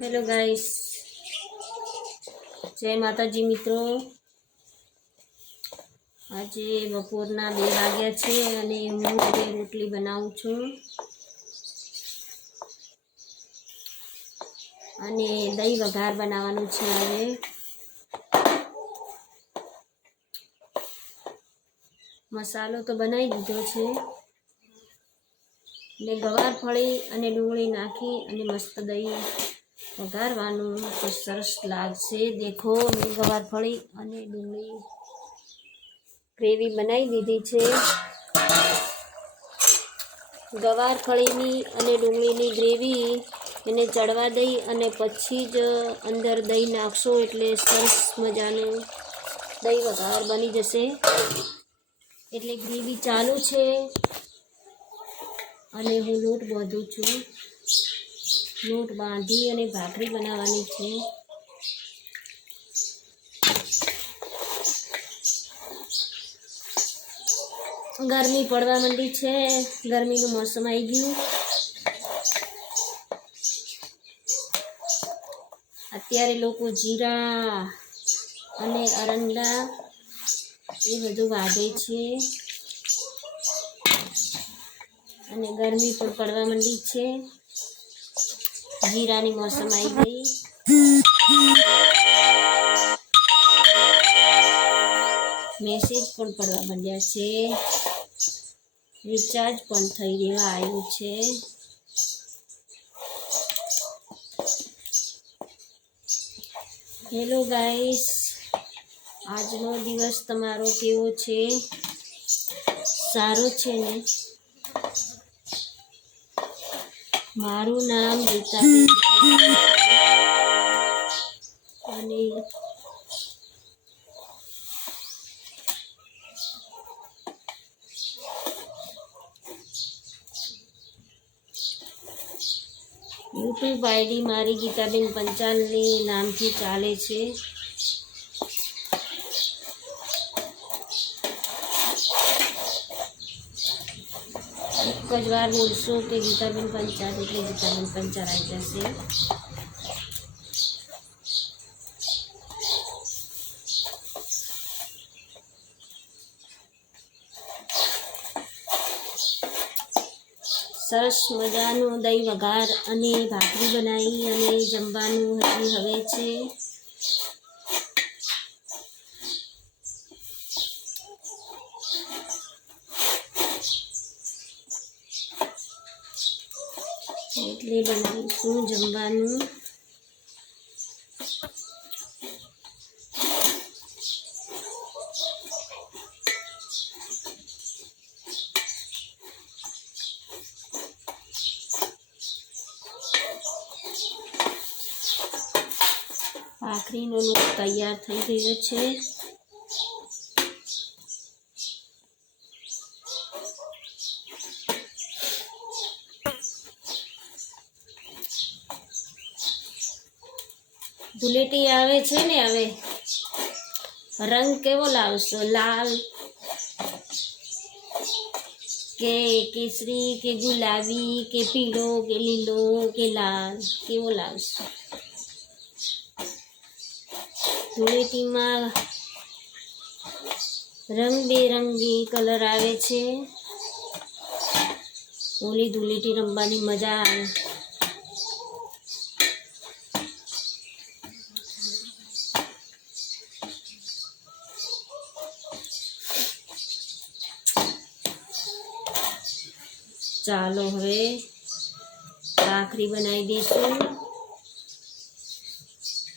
Hello guys જય માતાજી, મિત્રો. આજે બપોરના બે વાગ્યા છે અને હું હવે રોટલી બનાવું છું. અને દહીં વઘાર બનાવવાનું છે હવે. મસાલો તો બનાવી દીધો છે. ને ગવાર ફળી અને ડુંગળી નાખી અને મસ્ત દહીં વઘારવાનું તો સરસ લાગશે. દેખો, મેં ગવારફળી અને ડુંગળી ગ્રેવી બનાવી દીધી છે. ગવારફળીની અને ડુંગળીની ગ્રેવી એને ચડવા દઈ અને પછી જ અંદર દહીં નાખશો એટલે સરસ મજાનું દહીં વઘાર બની જશે. એટલે ગ્રેવી ચાલુ છે. અને હું લોટ બાંધું છું. લોટ બાંધી અને ભાખરી બનાવવાની છે. ગરમી પડવા માંડી છે. ગરમીનું મોસમ આવી ગયું. અત્યારે લોકો જીરા અને અરંડા એ બધું વાગે છે. અને ગરમી પણ પડવા માંડી છે. જીરાની મોસમ આવી ગઈ. મેસેજ પણ પડવા માંડ્યા છે. રિચાર્જ પણ થઈ રહેવા આવ્યું છે. હેલો ગાઈસ, આજનો દિવસ તમારો કેવો છે? સારો છે ને? મારું નામ ગીતાબેન અને યુટ્યુબ આઈડી મારી ગીતાબેન પંચાલની નામથી ચાલે છે. એક જ વાર બોલશો કે ગીતાબેન પંચાલ એટલે ગીતાબેન પંચાલ આવી જશે સરસ મજાનું દહીં વઘાર અને ભાખરી બનાવી અને જમવાનું હજી હવે છે એટલે બનાવીશું જમવાનું. ભાખરીનો લોટ તૈયાર થઈ ગયો છે. ધૂળેટી આવે છે ને હવે? રંગ કેવો લાવશો? લાલ કે કેસરી કે ગુલાબી કે પીળો કે લીલો કે લાલ? કેવો લાવશો? ધૂળેટીમાં રંગબેરંગી કલર આવે છે. હોલી ધૂળેટી રમવાની મજા આવે. ચાલો હવે રાખડી બનાવી દઈશું.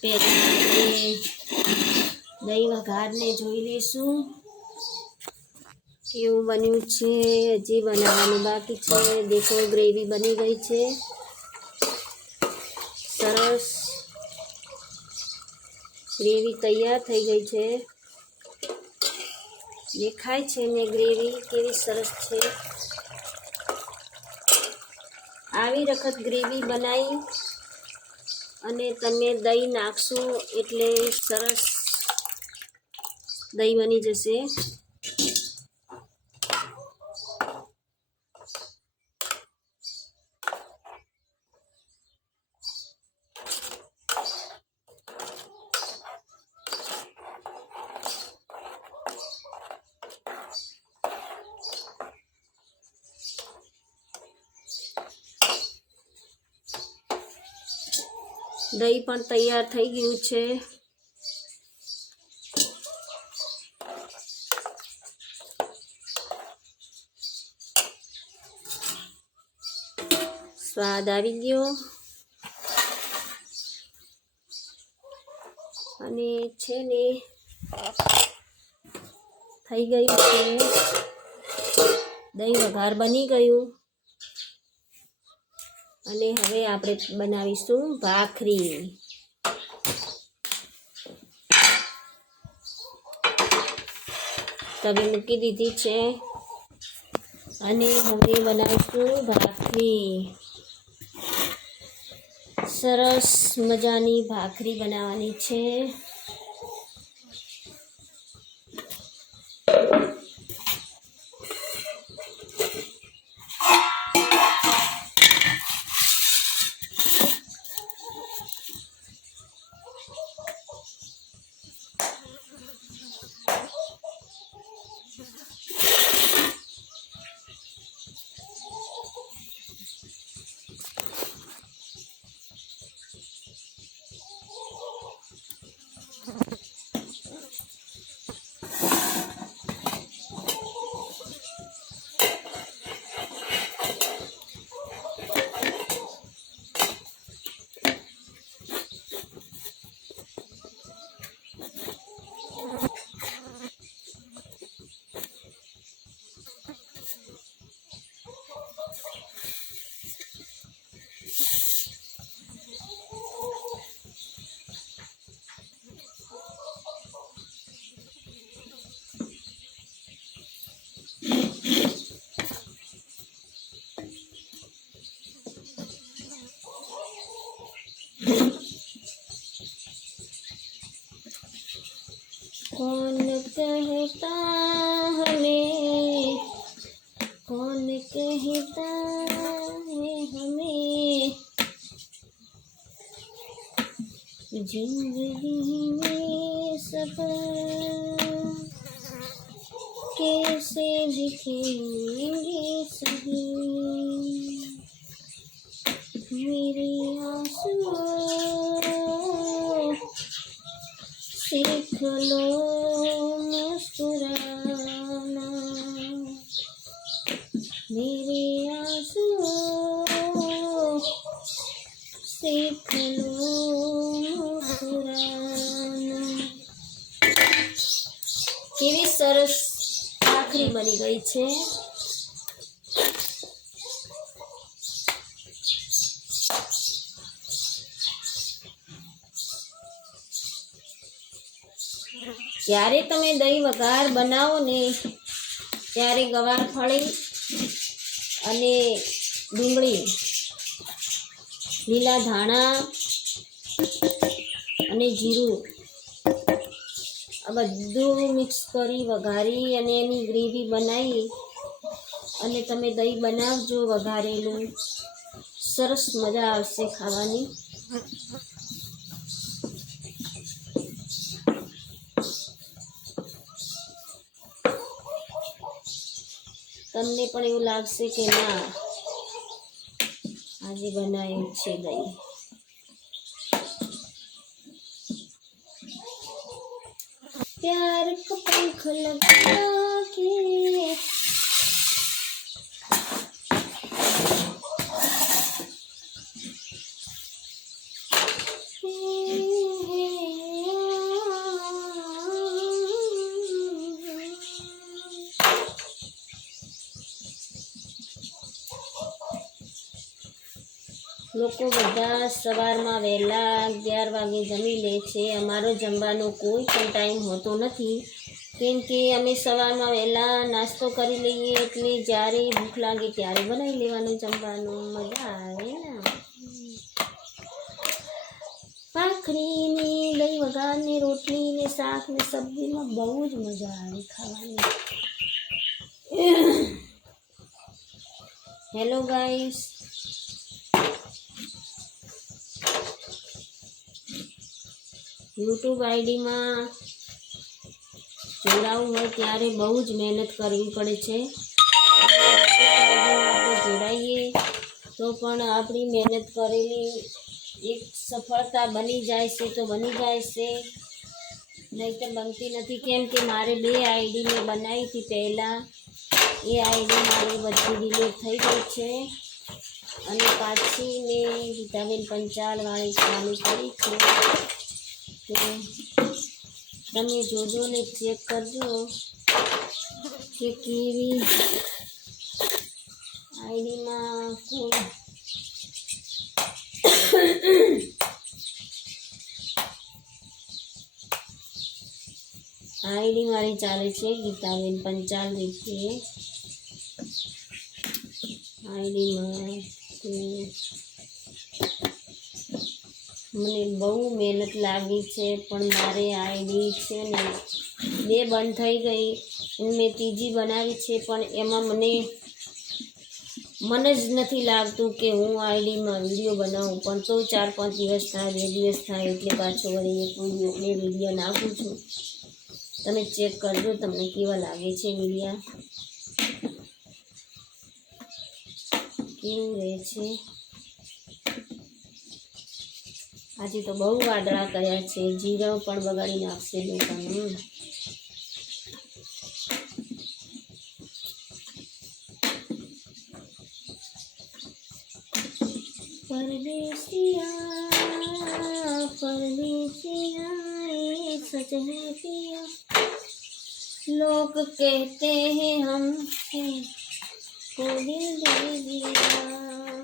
પહેલાં દહીં વઘારને જોઈ લઈશું. કેવું બન્યું છે, હજી બનાવવાનું બાકી છે, દેખો ગ્રેવી બની ગઈ છે. સરસ ગ્રેવી તૈયાર થઈ ગઈ છે. દેખાય છે ને ગ્રેવી કેવી સરસ છે. આવી વખત ગ્રેવી બનાવી અને તમે દહીં નાખશો એટલે સરસ દહીં બની જશે. દહીં પણ તૈયાર થઈ ગયું છે. સ્વાદ આવી ગયો. અને છે ને થઈ ગયું છે. દહીં વઘાર બની ગયું. અને હવે આપણે બનાવીશું ભાખરી. તવી મૂકી દીધી છે. અને હવે બનાવીશું ભાખરી. સરસ મજાની ભાખરી બનાવવાની છે. कौन कहता हमें? कौन कहता है हमें? ज़िंदगी में सफ़र कैसे दिखेंगे सही मेरे आँसू ગલો મસ્કુરાના મેરે આંસુઓ શીખ લો કેવી સરસ આખરી બની ગઈ છે. જ્યારે તમે દહીં વઘાર બનાવો ને, ત્યારે ગવાર ફળી અને ડુંગળી, લીલા ધાણા અને જીરું, આ બધું મિક્સ કરી વઘારી અને એની ગ્રેવી બનાવી અને તમે દહીં બનાવજો વઘારેલું. સરસ મજા આવશે ખાવાની. તમને પણ એવું લાગશે કે ના આજે બનાવ્યું છે દહીં प्यार को पंख लगा के લોકો બધા સવારમાં વહેલા અગિયાર વાગે જમી લે છે. અમારો જમવાનો કોઈ પણ ટાઈમ હોતો નથી. કેમ કે અમે સવારમાં વહેલા નાસ્તો કરી લઈએ એટલે જ્યારે ભૂખ લાગે ત્યારે બનાવી લેવાનું જમવાનું. મજા આવે ને ભાખરીની દહીં વઘારની રોટલી ને શાક ને સબ્જીમાં બહુ જ મજા આવે ખાવાની. Hello guys. યુટ્યુબ આઈડીમાં જોડાવવું હોય ત્યારે બહુ જ મહેનત કરવી પડે છે. આપણે જોડાઈએ તો પણ આપણી મહેનત કરેલી એક સફળતા બની જાય છે તો બની જાય છે. નહીં તો બનતી નથી. કેમ કે મારે બે આઈડી મેં બનાવી હતી પહેલાં. એ આઈડી મારી બધી ડિલીટ થઈ ગઈ છે. અને પાછી મેં ગીતાબેન પંચાલવાળી ચાલુ કરી છે. તો તમે જોજો ને ચેક કરજો કે કેવી આઈડીમાં કોઈ આઈડી મારી ચાલે છે, ગીતાબેન પંચાલ રીતે આઈડીમાં તો મને બહુ મહેનત લાગી છે, પણ મારે આઈડી છે ને બે બંધ થઈ ગઈ. અને મેં ત્રીજી બનાવી છે, પણ એમાં મને મને જ નથી લાગતું કે હું આઈડીમાં વીડિયો બનાવું. પણ તો ચાર પાંચ દિવસ થાય, બે દિવસ થાય, એટલે પાછો વળી એક વીડિયો બે વીડિયો નાખું છું. તમે ચેક કરજો, તમને કેવા લાગે છે વિડીયા કેવું રહે છે? આજે તો બહુ વાદળા કર્યા છે જીરો પણ બગાડી નાખશે લોકોનું परदेसिया परदेसिया ये सच है पिया लोग कहते हैं हम को दिल दे दिया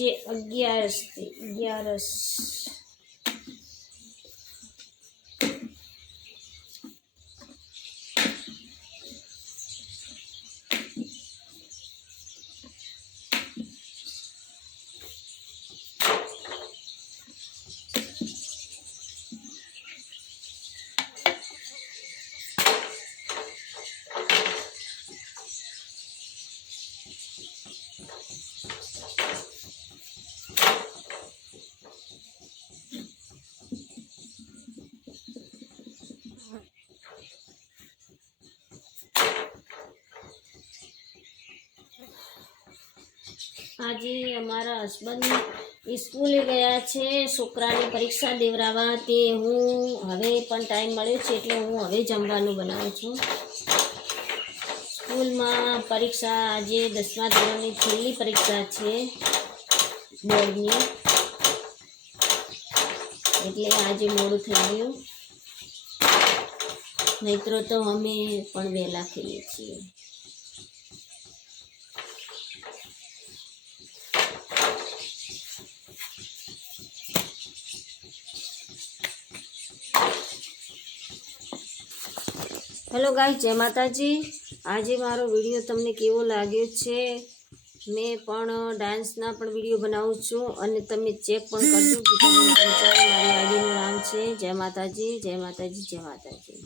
આજે અગિયારસ અગિયારસ આજે અમારા હસબન્ડ સ્કૂલે ગયા છે. છોકરાની પરીક્ષા દેવરાવા તે હું હવે પણ ટાઈમ મળ્યો છે એટલે હું હવે જમવાનું બનાવું છું. સ્કૂલમાં પરીક્ષા આજે દસમા ધોરણની છેલ્લી પરીક્ષા છે બોર્ડની. એટલે આજે મોડું થઈ ગયું. મિત્રો તો અમે પણ વહેલા ખાઈએ છીએ. હેલો ગાય જય માતાજી. આજે મારો વીડિયો તમને કેવો લાગ્યો છે? મેં પણ ડાન્સના પણ વીડિયો બનાવું છું અને તમે ચેક પણ કરજો મારી આઈડીનું નામ છે જય માતાજી જય માતાજી જય માતાજી.